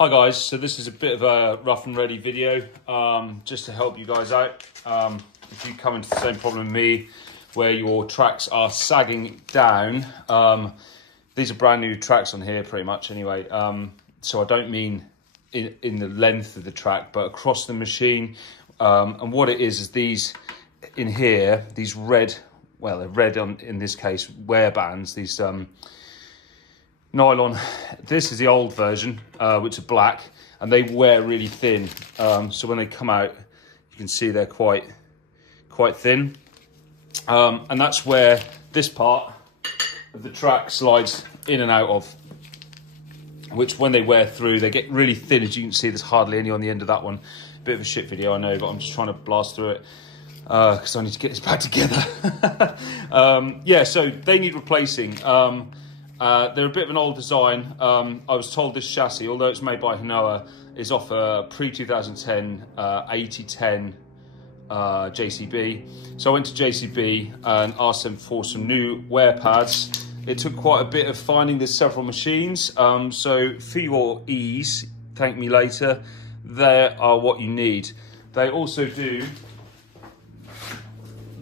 Hi guys, so this is a bit of a rough and ready video, just to help you guys out. If you come into the same problem with me, where your tracks are sagging down, these are brand new tracks on here pretty much anyway. So I don't mean in the length of the track, but across the machine. And what it is these in here, these red, well they're red in this case, wear bands, these nylon. This is the old version, which are black, and they wear really thin. So when they come out, you can see they're quite thin. And that's where this part of the track slides in and out of, which when they wear through, they get really thin. As you can see, there's hardly any on the end of that one. Bit of a shit video, I know, but I'm just trying to blast through it because I need to get this back together. Yeah, so they need replacing. They're a bit of an old design. I was told this chassis, although it's made by Hinoa, is off a pre-2010 8010 JCB. So I went to JCB and asked them for some new wear pads. It took quite a bit of finding. There's several machines. So for your ease, thank me later, they are what you need. They also do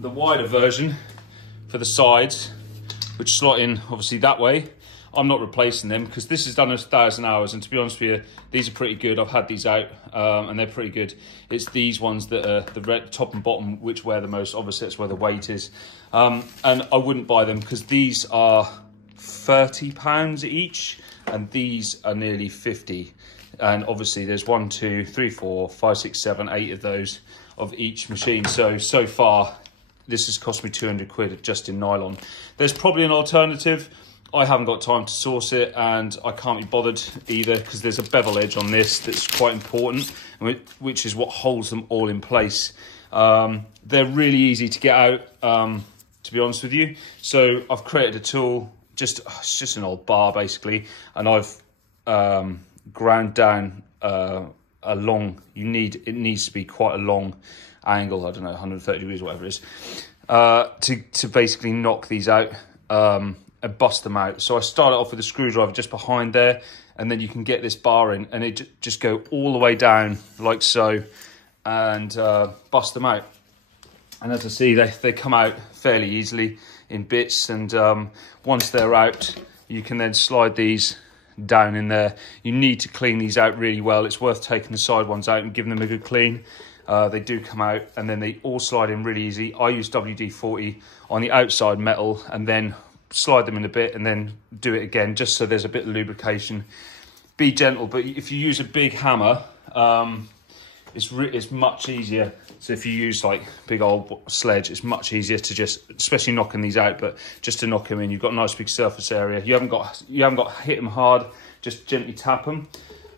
the wider version for the sides, which slot in obviously that way. I'm not replacing them because this has done 1,000 hours, and to be honest with you, these are pretty good. I've had these out and they're pretty good. It's these ones that are the red top and bottom which wear the most. Obviously that's where the weight is, and I wouldn't buy them because these are £30 each and these are nearly 50. And obviously there's 1, 2, 3, 4, 5, 6, 7, 8 of those of each machine. So far this has cost me 200 quid just in nylon. There's probably an alternative. I haven't got time to source it, and I can't be bothered either because there's a bevel edge on this that's quite important, which is what holds them all in place. They're really easy to get out, to be honest with you. So I've created a tool, it's just an old bar basically, and I've ground down a long, it needs to be quite a long angle, I don't know, 130 degrees, whatever it is, to basically knock these out and bust them out. So I start it off with a screwdriver just behind there, and then you can get this bar in and it just go all the way down like so, and bust them out. And as I see, they come out fairly easily in bits, and once they're out, you can then slide these down in there. You need to clean these out really well. It's worth taking the side ones out and giving them a good clean. They do come out, and then they all slide in really easy. I use WD-40 on the outside metal and then slide them in a bit and then do it again, just so there's a bit of lubrication. Be gentle, but if you use a big hammer, it's much easier. So if you use like big old sledge, it's much easier to just, especially knocking these out, but just to knock them in. You've got a nice big surface area. You haven't got to hit them hard, just gently tap them.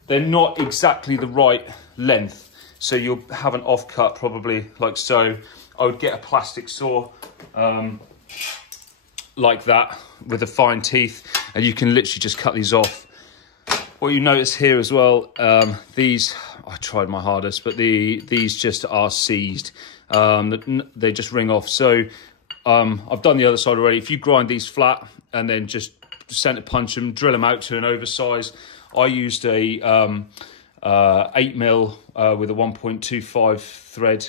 They're not exactly the right length, so you'll have an offcut probably like so. I would get a plastic saw like that with the fine teeth, and you can literally just cut these off. What you notice here as well, these, I tried my hardest, but these just are seized. They just ring off. So I've done the other side already. If you grind these flat and then just center punch them, drill them out to an oversize. I used a 8mm with a 1.25 thread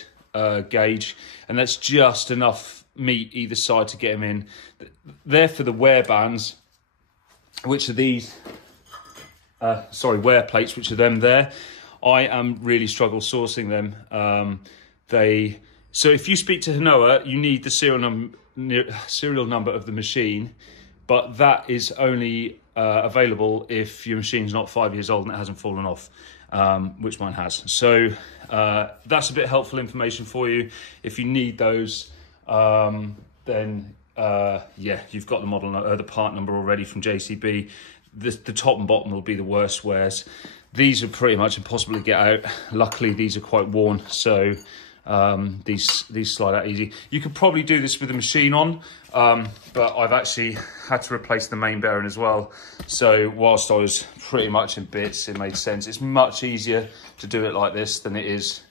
gauge, and that's just enough meat either side to get them in. They're for the wear bands, which are these, wear plates, which are them there. I am really struggle sourcing them. So if you speak to Hinoa, you need the serial number of the machine, but that is only available if your machine's not 5 years old and it hasn't fallen off, which mine has. So that's a bit helpful information for you. If you need those, then yeah, you've got the model, the part number already from JCB. The top and bottom will be the worst wears. These are pretty much impossible to get out. Luckily, these are quite worn, so these slide out easy. You could probably do this with the machine on, but I've actually had to replace the main bearing as well. So whilst I was pretty much in bits, it made sense. It's much easier to do it like this than it is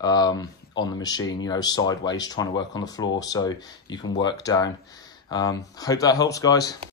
on the machine, you know, sideways, trying to work on the floor, so you can work down. Hope that helps, guys.